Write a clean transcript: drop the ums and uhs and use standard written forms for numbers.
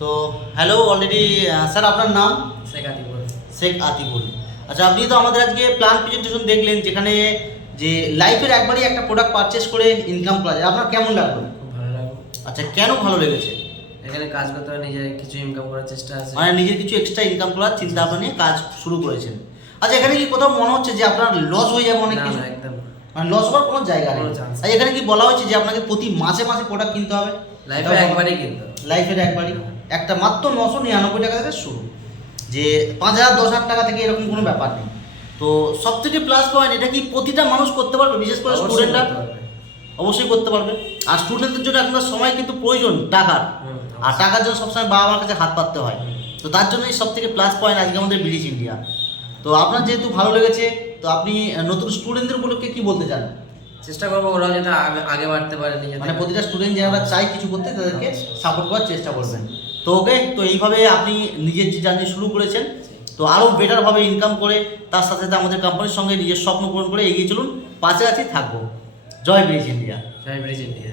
তো hello already sir আপনার নাম? শেখ আতিকুল। শেখ আতিকুল। আচ্ছা, আপনি তো আমাদের আজকে প্ল্যান প্রেজেন্টেশন দেখলেন, যেখানে যে লাইফের একবারই একটা প্রোডাক্ট পারচেস করে ইনকাম করা যায়, আপনার কেমন লাগলো? খুব ভালো লাগলো। আচ্ছা, কেন ভালো লেগেছে? এখানে কাজ করতে হবে, নিজের কিছু ইনকাম করার চেষ্টা আছে। মানে নিজের কিছু এক্সট্রা ইনকাম করার চিন্তা ভাবনা নিয়ে কাজ শুরু করেছেন। আচ্ছা, এখানে কি কোথাও মনে হচ্ছে যে আপনার লস হয়ে যাবে অনেক না কিছু? না, একদম না। মানে লস হওয়ার কোনো জায়গা নেই। কোনো chance আর এখানে কি বলা হয়েছে যে আপনাকে প্রতি মাসে মাসে প্রোডাক্ট কিনতে হবে? লাইফে একবারই কিনতে হবে। লাইফের একবারই একটা মাত্র 999 টাকা থেকে শুরু, যে 5,000 10,000 টাকা থেকে এরকম কোনো ব্যাপার নেই। তো সব থেকে প্লাস পয়েন্ট, এটা কি প্রতিটা মানুষ করতে পারবে, বিশেষ করে অবশ্যই স্টুডেন্টরা? করতে পারবে। অবশ্যই করতে পারবে। আর স্টুডেন্টদের জন্য এখনকার সময় কিন্তু প্রয়োজন টাকার, আর টাকার জন্য সবসময় বাবা মার কাছে হাত পাততে হয়। তো তার জন্যই সব থেকে প্লাস পয়েন্ট আজকে আমাদের ব্রিটিশ ইন্ডিয়া। তো আপনার যেহেতু ভালো লেগেছে, তো আপনি নতুন স্টুডেন্টদের উপলক্ষে কি বলতে চান? চেষ্টা করবো ওরাও যাতে আগে বাড়তে পারে নিজে মানে প্রতিটা স্টুডেন্ট যারা চায় কিছু করতে, তাদেরকে সাপোর্ট করার চেষ্টা করবেন। তো ওকে, তো এইভাবে আপনি নিজের যে জার্নি শুরু করেছেন, তো আরও বেটারভাবে ইনকাম করে তার সাথে সাথে আমাদের কোম্পানির সঙ্গে নিজের স্বপ্ন পূরণ করে এগিয়ে চলুন। পাশে আছি, থাকবো। জয় ব্রিটিশ ইন্ডিয়া। জয় ব্রিটিশ ইন্ডিয়া।